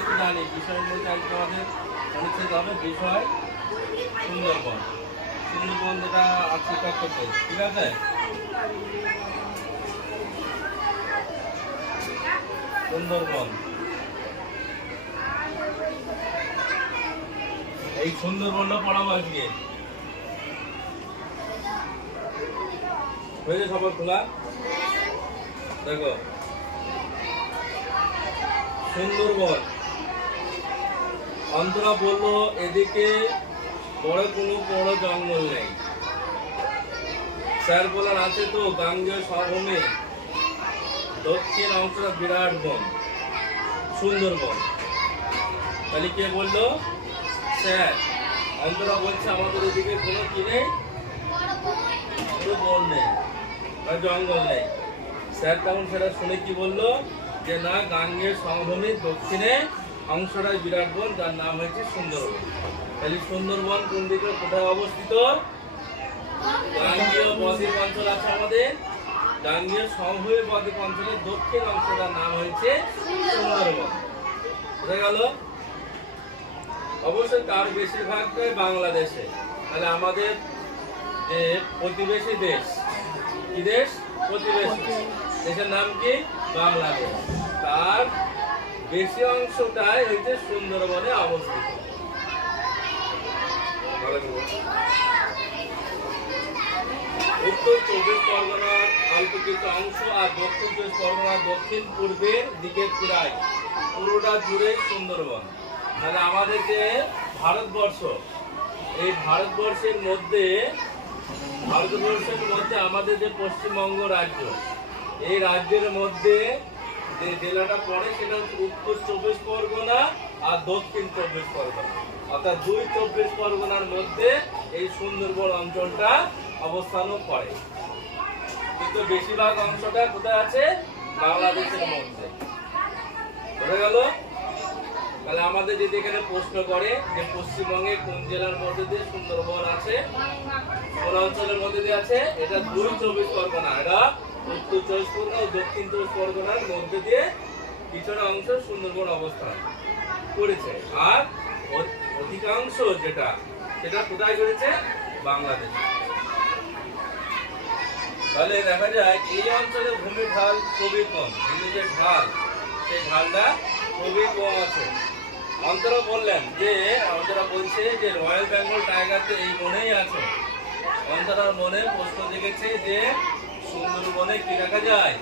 একটু জানি বিষয়ের মধ্যে আজকে আমাদের অনুচ্ছেদ হবে বিষয় সুন্দরবন। সুন্দরবন যেটা আছে করতে, ঠিক আছে? সুন্দরবন, এই সুন্দরবনটা পড়াবো আজকে। হয়েছে সবার খোলা? দেখো, সুন্দরবন। অন্তরা বললো এদিকে বড় জঙ্গল নেই। স্যার বলার আছে তো গাঙ্গেয় সমভূমি, দক্ষিণ অংশটা বিরাট বন, সুন্দরবন। তাহলে কে বললো? স্যার। অন্তরা বলছে আমাদের এদিকে কোনো কি নেই, কোনো বন নেই বা জঙ্গল নেই। স্যার তখন সেটা শুনে কি বললো, যে না, গাঙ্গেয় সমভূমির দক্ষিণে অংশটাই বিরাট বন, যার নাম হয়েছে সুন্দরবন। তাহলে সুন্দরবন কোন দিকে, কোথায় অবস্থিত? গাঙ্গেয় বদ্বীপ অঞ্চল আছে আমাদের, গাঙ্গেয় সমভূমি বদ্বীপ অঞ্চলের দক্ষিণ অংশটার নাম হয়েছে সুন্দরবন। বুঝা গেল? অবশ্যই তার বেশিরভাগটাই বাংলাদেশে। তাহলে আমাদের যে প্রতিবেশী দেশ, কি দেশ? প্রতিবেশী দেশের নাম কি? বাংলাদেশ। তার বেশি অংশটাই হচ্ছে সুন্দরবনে অবস্থিত। উত্তর 24 পরগনার অল্প কিছু অংশ আর দক্ষিণ 24 পরগনার দক্ষিণ পূর্বের দিকে প্রায় পুরোটা জুড়ে সুন্দরবন। তাহলে আমাদের যে ভারতবর্ষ, এই ভারতবর্ষের মধ্যে আমাদের যে পশ্চিমবঙ্গ রাজ্য, এই রাজ্যের মধ্যে যে জেলাটা পড়ে সেটা হচ্ছে উত্তর 24 পরগনা আর দক্ষিণ 24 পরগনা। অর্থাৎ 2 24 পরগনার মধ্যে এই সুন্দরবন অঞ্চলটা অবস্থান করে। কিন্তু বেশিরভাগ অংশটা কোথায় আছে? বাংলাদেশের মধ্যে। বোঝা গেল? তাহলে আমাদের যদি এখানে প্রশ্ন করে যে পশ্চিমবঙ্গে কোন জেলার মধ্যে দিয়ে সুন্দরবন আছে, কোন অঞ্চলের মধ্যে দিয়ে আছে, এটা 2 24 পরগনা, এটা উত্তর 24 পরগনা ও দক্ষিণ 24 পরগনার মধ্যে দিয়ে কিছুটা অংশ সুন্দরবন অবস্থান করেছে। আর অধিকাংশ যেটা, সেটা কোথায় করেছে? বাংলাদেশ। তাহলে দেখা যায় এই অঞ্চলে ভূমি ঢাল খুবই কম, ভূমি যে ঢাল, সেই ঢালটা খুবই কম আছে। অন্তরা বলছে যে রয়্যাল বেঙ্গল টাইগার তো এই বনেই আছে। অন্তরার মনে প্রশ্ন জেগেছে যে সুন্দরবনে কি দেখা যায়?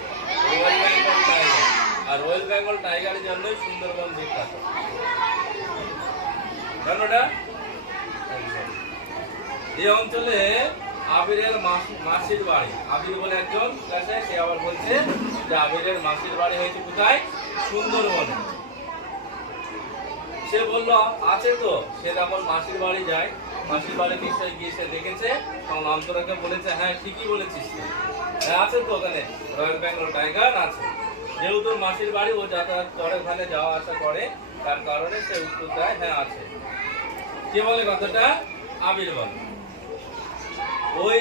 Royal Bengal tiger. আর রয়্যাল বেঙ্গল টাইগারের জন্যই সুন্দরবন বিখ্যাত। কেনটা? এই অঞ্চলে আবিরের মাসির বাড়ি, আবির বলে একজন আছে, সে আবার বলছে যে আবিরের মাসির বাড়ি হয়েছে কোথায়? সুন্দরবনে। সে বলল আছে তো, সে যখন মাসির বাড়ি যায়, মাসির বাড়ি নিশ্চয়ই গিয়ে সে দেখেছে, তখন অন্তরাকে বলেছে হ্যাঁ ঠিকই বলেছিস, হ্যাঁ আছে তো, ওখানে রয়্যাল বেঙ্গল টাইগার আছে। যেহেতু মাসির বাড়ি, ও যাতায়াত করে, ওখানে যাওয়া আসা করে, তার কারণে সে উত্তর দেয় হ্যাঁ আছে। কে বলে কথাটা? আবির বলে। ওই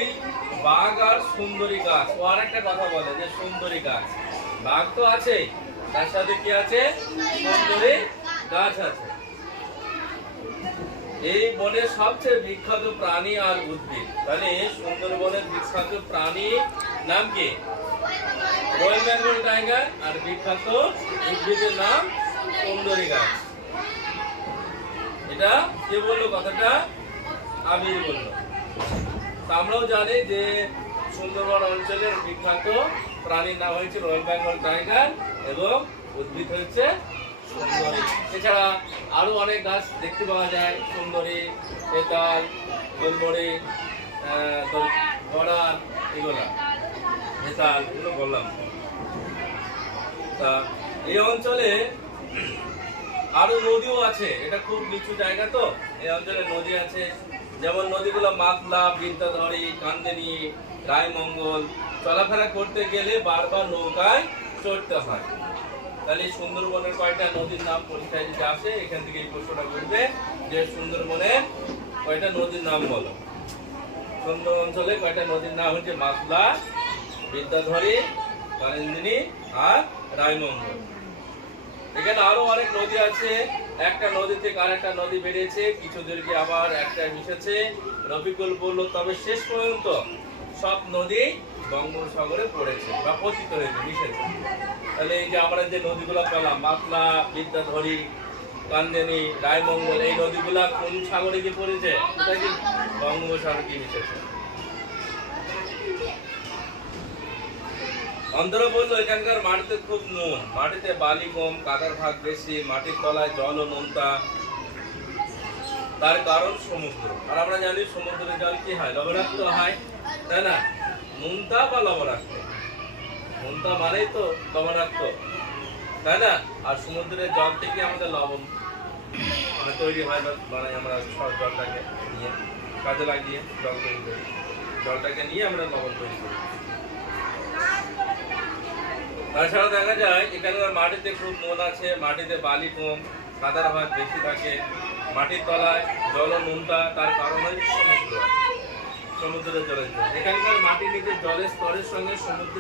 বাঘ আর সুন্দরী গাছ, ও আর একটা কথা বলে যে সুন্দরী গাছ, বাঘ তো আছে, তার সাথে কি আছে? সুন্দরী গাছ আছে। এই বনের সবচেয়ে বিখ্যাত প্রাণী আর উদ্ভিদ, তাহলে সুন্দরবনের বিখ্যাত প্রাণী নাম কি? Royal Bengal tiger. আর বিখ্যাত উদ্ভিদের নাম সুন্দরী গাছ। এটা কে বললো কথাটা? আবির বললো। আমরাও জানি যে সুন্দরবন অঞ্চলের বিখ্যাত প্রাণীর নাম হয়েছে রয়্যাল বেঙ্গল টাইগার এবং উদ্ভিদ হচ্ছে সুন্দরী। এছাড়া আরো অনেক গাছ দেখতে পাওয়া যায়, সুন্দরী, তেতাল, গোলমরি, গড়ান, এগুলা তেতাল, এগুলো বললাম। তা এই অঞ্চলে আরো নদীও আছে, এটা খুব নিচু জায়গা তো, এই অঞ্চলে নদী আছে। যেমন নদীগুলো মাতলা, বিদ্যাধরী, কান্দিনী, রায়মঙ্গল। চলাফেরা করতে গেলে বারবার নৌকায় চড়তে হয়। তাহলে সুন্দরবনের কয়টা নদীর নাম পরীক্ষায় যদি আসে, এখান থেকে এই প্রশ্নটা করবে যে সুন্দরবনের কয়টা নদীর নাম বলো। সুন্দর অঞ্চলে কয়টা নদীর নাম হচ্ছে মাতলা, বিদ্যাধরী, কান্দিনী আর রায়মঙ্গল। এখানে আরো অনেক নদী আছে, একটা নদী থেকে আরেকটা নদী বেরিয়েছে, কিছু দূর গিয়ে আবার একটা মিশেছে। রফিকুল বলল তবে শেষ পর্যন্ত সব নদী বঙ্গোপসাগরে পড়েছে বা পতিত হয়েছে, মিশেছে। তাহলে এই যে আমরা যে নদীগুলো পেলাম, মাতলা, বিদ্যাধরী, কান্দেনী, রায়মঙ্গল, এই নদীগুলা কোন সাগরে গিয়ে পড়েছে? কোথায় কি? বঙ্গোপসাগরে গিয়ে মিশেছে। অন্ধরা বললো এখানকার মাটিতে খুব নুন, মাটিতে বালি কম, কাদার ভাগ বেশি, মাটির তলায় জল ও নোনতা, তার কারণ সমুদ্র। আর আমরা জানি সমুদ্রের জল কি হয়? লবণাক্ত হয়, তাই না? নোনতা বা লবণাক্ত, নোনতা মানেই তো লবণাক্ত, তাই না? আর সমুদ্রের জল থেকে আমাদের লবণ তৈরি হয় বা বানাই আমরা, সব জলটাকে নিয়ে কাজে লাগিয়ে জল তৈরি করি, জলটাকে নিয়ে আমরা লবণ তৈরি করি। তাছাড়া দেখা যায় এখানকার মাটিতে খুব নুন আছে, মাটিতে বালি কম, কাদার ভাগ বেশি থাকে, মাটির তলায় জল ও নুনটা, তার কারণ হয় সমুদ্র, সমুদ্রের জলের জন্য। এখানকার মাটির নিচে জলের স্তরের সঙ্গে সমুদ্র